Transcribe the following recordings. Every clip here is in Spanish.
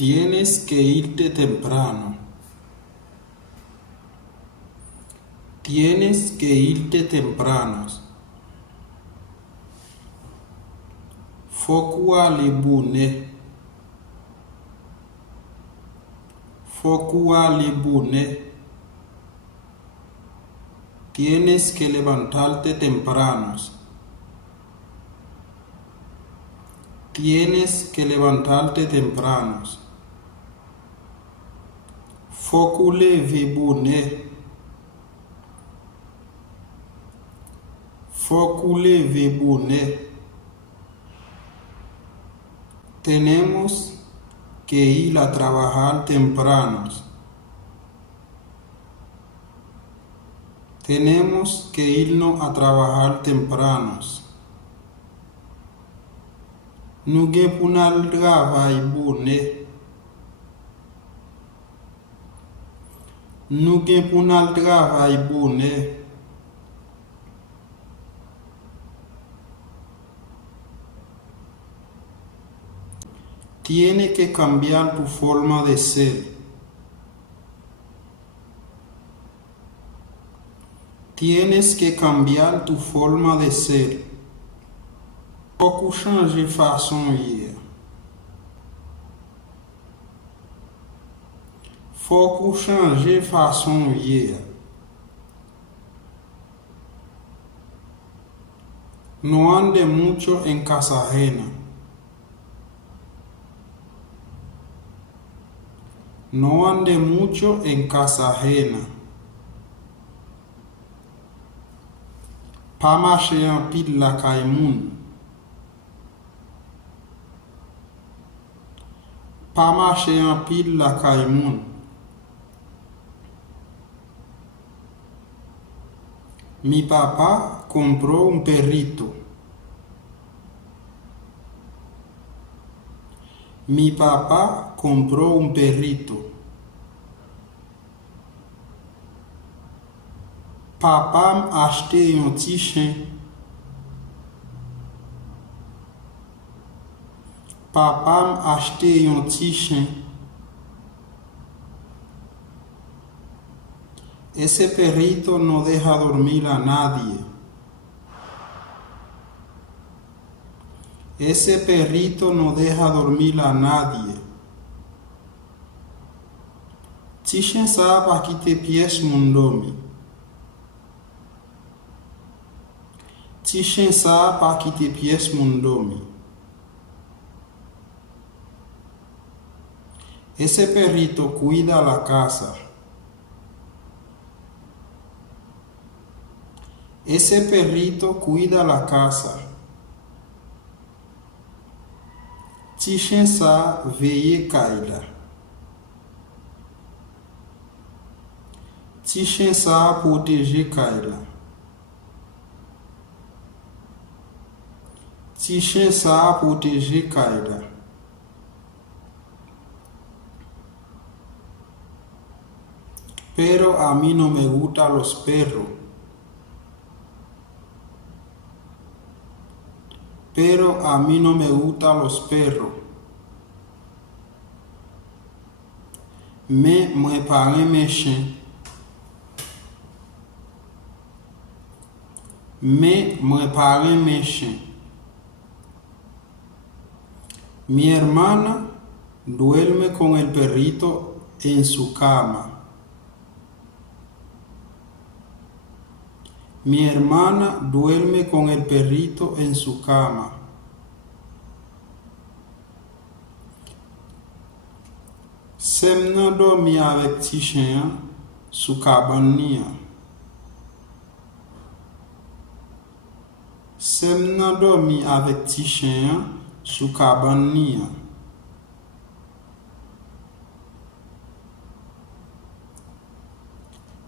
Tienes que irte temprano. Tienes que irte temprano. Fokua libune. Fokua libune. Tienes que levantarte temprano. Tienes que levantarte temprano. Fokule vibune. Fokule vibune. Tenemos que ir a trabajar temprano. Tenemos que irnos a trabajar temprano. Nuge punal travail bune. Nuge punal travail bune. Tiene que cambiar tu forma de ser. Tienes que cambiar tu forma de ser. Faut changer façon hier. Faut changer façon hier. No ande mucho en casa ajena. No ande mucho en casa ajena. Pa marcher en pile la caille. Pa marcher en pile la caille. Mi papá compró un perrito. Mi papá compró un perrito. Papa m'a acheté un petit chien. Papa m'a acheté un petit chien. Ese perrito no deja dormir a nadie. Ese perrito no deja dormir a nadie. Tishen sa pa kite pièce moun domi. Tishen sa pa kite pièce moun domi. Ese perrito cuida la casa. Ese perrito cuida la casa. Tishen sa veye kaila. Tishen sa protege kaila. Tishen sa protege kaila. Pero a mí no me gustan los perros. Pero a mí no me gustan los perros. Mais moi parle mes chiens. Mais moi parle mes chiens. Mi hermana duerme con el perrito en su cama. Mi hermana duerme con el perrito en su cama. Semna dormi avec petit chien sous cabane. Semna dormi avec petit chien sous cabane.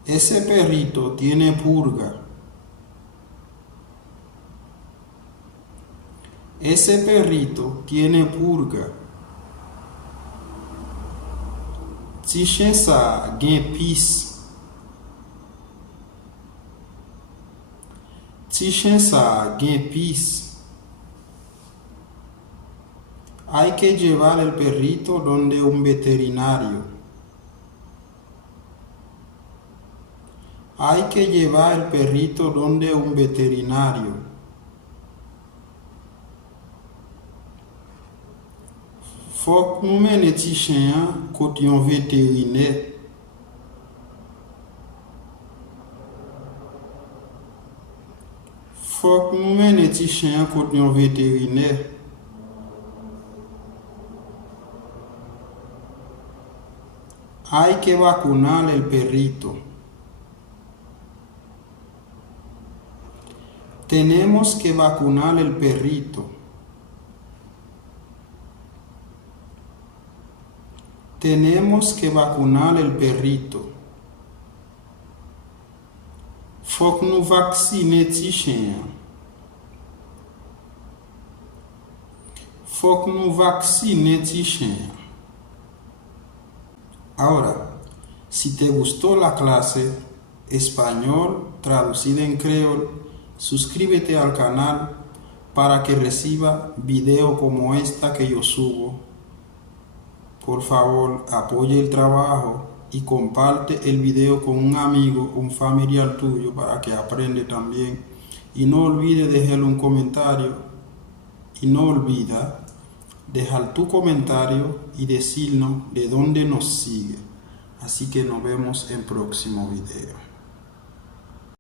Ese perrito tiene purga. Ese perrito tiene purga. Tishen sa gen pis. Tishen sa gen pis. Hay que llevar el perrito donde un veterinario. Hay que llevar el perrito donde un veterinario. Faut que nous menions petit chien côté un vétérinaire. Faut que nous menions petit chien côté un vétérinaire. Hay que vacunar el perrito. Tenemos que vacunar el perrito. Tenemos que vacunar el perrito. Faut que nous vacciner petit chien. Faut que nous vacciner petit chien. Ahora, si te gustó la clase español traducida en creol, suscríbete al canal para que reciba videos como esta que yo subo. Por favor, apoya el trabajo y comparte el video con un amigo, un familiar tuyo para que aprenda también. Y no olvides dejar un comentario. Y no olvida dejar tu comentario y decirnos de dónde nos sigue. Así que nos vemos en próximo video.